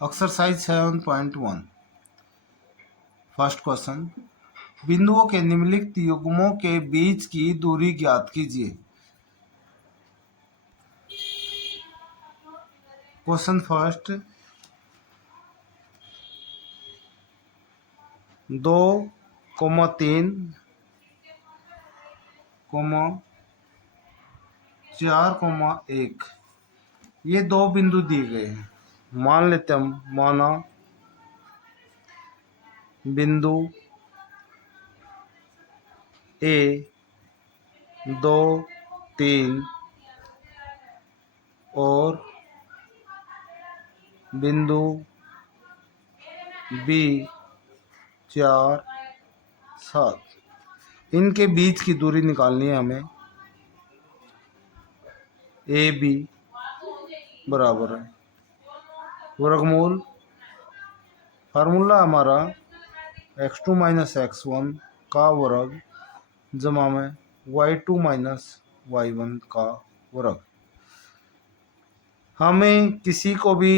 Exercise 7.1 first question, बिंदुओं के निम्नलिखित युग्मों के बीच की दूरी ज्ञात कीजिए। क्वेश्चन फर्स्ट, 2,3, 4,1 ये दो बिंदु दिए गए हैं। मान लेते हम, माना बिंदु ए 2, 3 और बिंदु बी 4, 7, इनके बीच की दूरी निकालनी है हमें। ए बी बराबर है वर्गमूल, फार्मूला हमारा x2 माइनस x1 का वर्ग जमा में y2 माइनस y1 का वर्ग। हमें किसी को भी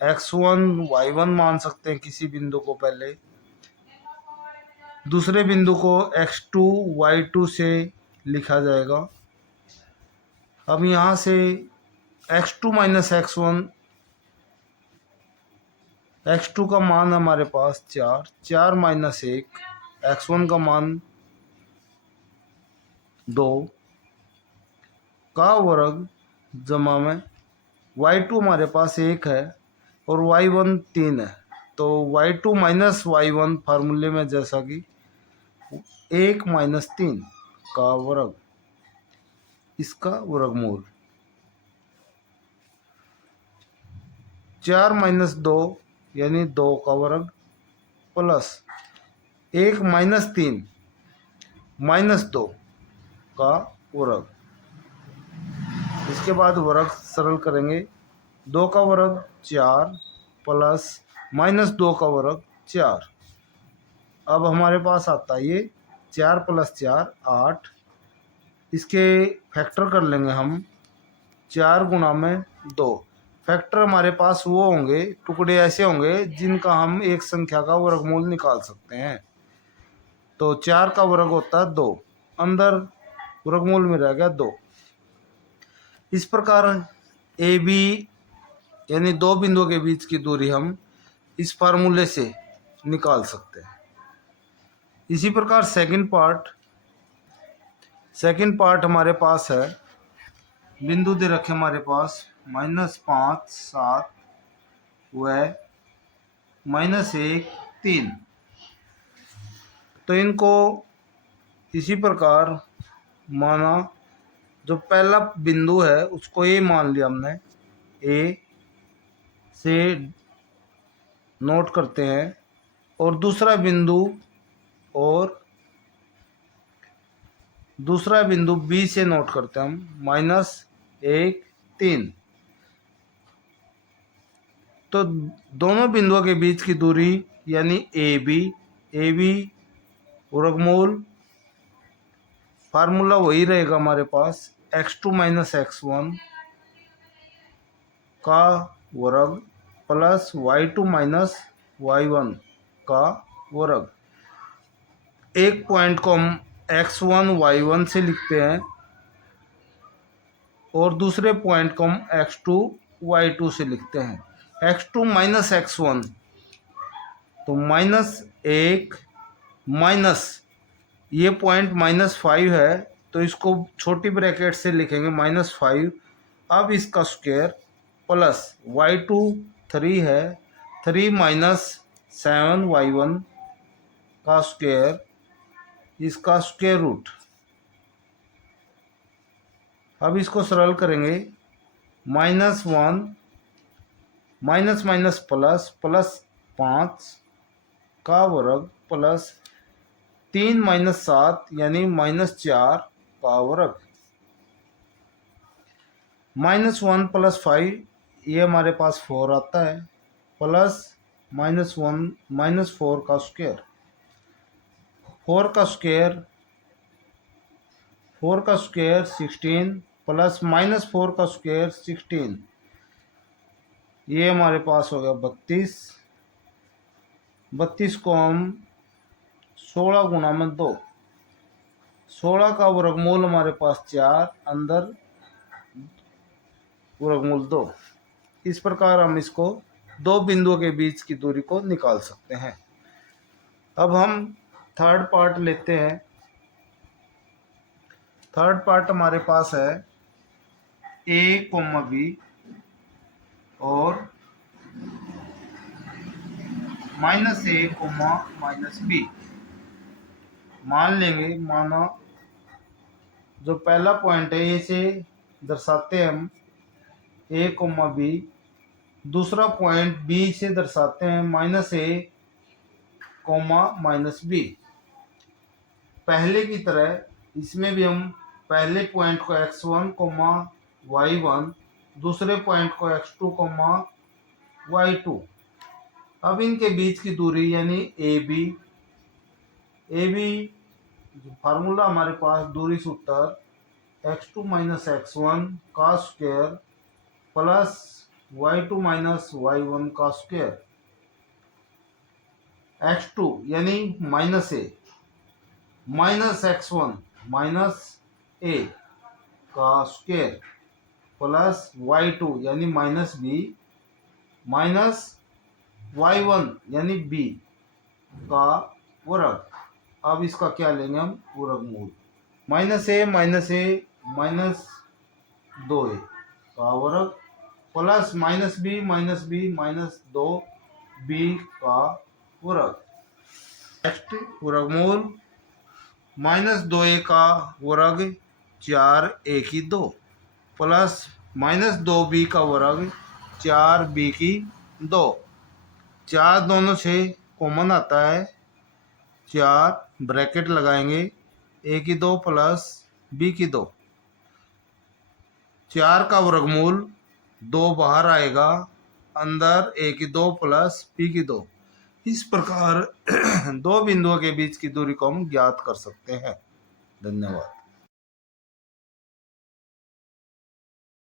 x1 y1 मान सकते हैं, किसी बिंदु को पहले, दूसरे बिंदु को x2 y2 से लिखा जाएगा। अब यहाँ से x2 माइनस x1, x2 का मान हमारे पास 4, 4 माइनस 1, x1 का मान 2 का वर्ग जमा में y2 हमारे पास 1 है और y1 3 है, तो y2 माइनस y1 फार्मूले में जैसा कि 1 माइनस 3 का वर्ग, इसका वर्गमूल। 4 माइनस 2 यानी 2 का वर्ग प्लस 1 माइनस 3 माइनस 2 का वर्ग। इसके बाद वर्ग सरल करेंगे। 2 का वर्ग 4 प्लस माइनस 2 का वर्ग 4। अब हमारे पास आता है ये 4 प्लस 4 8। इसके फैक्टर कर लेंगे हम, 4 गुणा में 2। फैक्टर हमारे पास वो होंगे, टुकड़े ऐसे होंगे जिनका हम एक संख्या का वर्गमूल निकाल सकते हैं। तो 4 का वर्ग होता है 2, अंदर वर्गमूल में रह गया 2। इस प्रकार ए बी यानी दो बिंदुओं के बीच की दूरी हम इस फार्मूले से निकाल सकते हैं। इसी प्रकार सेकंड पार्ट हमारे पास है, बिंदु दे रखे हमारे पास -5 7 व -1 3। तो इनको इसी प्रकार माना, जो पहला बिंदु है उसको ए मान लिया हमने, ए से नोट करते हैं, और दूसरा बिंदु बी से नोट करते हैं हम, -1 3। तो दोनों बिंदुओं के बीच की दूरी यानी ए बी वर्गमूल, फार्मूला वही रहेगा हमारे पास, x2 माइनस x1 का वर्ग प्लस y2 माइनस y1 का वर्ग। एक पॉइंट को हम x1 y1 से लिखते हैं और दूसरे पॉइंट को हम x2 y2 से लिखते हैं। x2 माइनस x1, तो -1 माइनस, ये पॉइंट -5 है तो इसको छोटी ब्रैकेट से लिखेंगे -5। अब इसका स्क्वायर प्लस y2 3 है, 3 माइनस 7 y1 का स्क्वायर, इसका स्क्वायर रूट। अब इसको सरल करेंगे, -1 माइनस माइनस प्लस प्लस 5 का वर्ग प्लस 3 माइनस 7 यानी -4 का वर्ग। -1 प्लस 5 ये हमारे पास 4 आता है, प्लस -1 -4 का स्क्वायर, 4 का स्क्वायर 16 प्लस -4 का स्क्वायर 16, ये हमारे पास हो गया 32। 32 को हम 16 गुना में 2, 16 का वर्गमूल हमारे पास 4, अंदर वर्गमूल 2। इस प्रकार हम इसको दो बिंदुओं के बीच की दूरी को निकाल सकते हैं। अब हम थर्ड पार्ट लेते हैं। थर्ड पार्ट हमारे पास है ए कोमा बी और -a कोमा -b। मान लेंगे, माना जो पहला पॉइंट है ए से दर्शाते हैं हम ए कोमा बी, दूसरा पॉइंट बी से दर्शाते हैं -a कोमा -b। पहले की तरह इसमें भी हम पहले पॉइंट को x1 कोमा y1, दूसरे पॉइंट को x2 कोमा y2। अब इनके बीच की दूरी यानी ए बी फार्मूला हमारे पास दूरी सूत्र x2 - x1 का स्क्वायर प्लस y2 - y1 का स्क्वायर। x2 यानी -a -x1 -a का स्क्वायर प्लस y2 यानी -b -y1 यानी b का वर्ग। अब इसका क्या लेंगे हम, वर्गमूल। -a -2a का वर्ग प्लस -b -2b का वर्ग। नेक्स्ट वर्गमूल -2a का वर्ग 4a की 2 प्लस -2b का वर्ग 4b की 2। 4 दोनों से कॉमन आता है, 4 ब्रैकेट लगाएंगे, a की 2 प्लस b की 2। 4 का वर्गमूल 2 बाहर आएगा, अंदर a की 2 प्लस b की 2। इस प्रकार दो बिंदुओं के बीच की दूरी को हम ज्ञात कर सकते हैं। धन्यवाद।